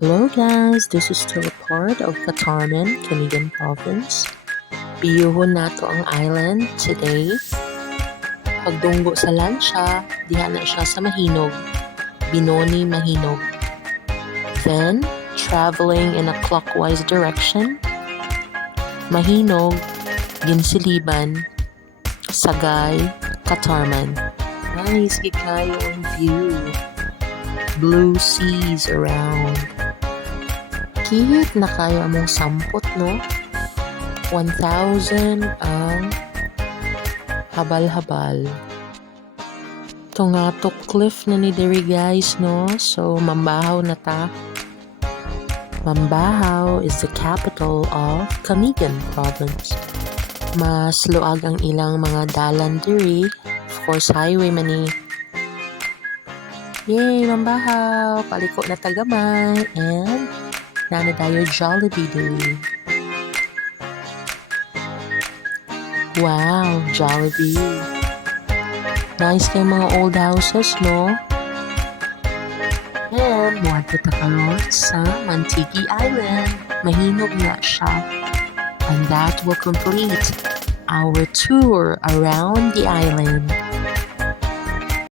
Hello guys, this is still a part of Katarman, Cagayan Province. Biyuhon nato ang island today. Pagdunggo sa lansya, diha na siya sa Mahinog, Binoni, Mahinog. Then, traveling in a clockwise direction, Mahinog, Ginsiliban, Sagay, Katarman. Nice, kayo ang view. Blue seas around. Cute na kayo among sampot, no? 1,000 ang habal-habal. Ito nga to cliff na ni diri guys, no? So, Mambahaw na ta. Mambahaw is the capital of Cagayan Province. Mas luag ang ilang mga dalan diri. Of course, highway man ni. Yay, Mambahaw! Paliko na tagamay. And nana tayo Jollibee diri. Wow, Jollibee. Nice kay mga old houses, no? And muadto ta karon sa Mantiki Island. Mahinog nga siya. And that will complete our tour around the island.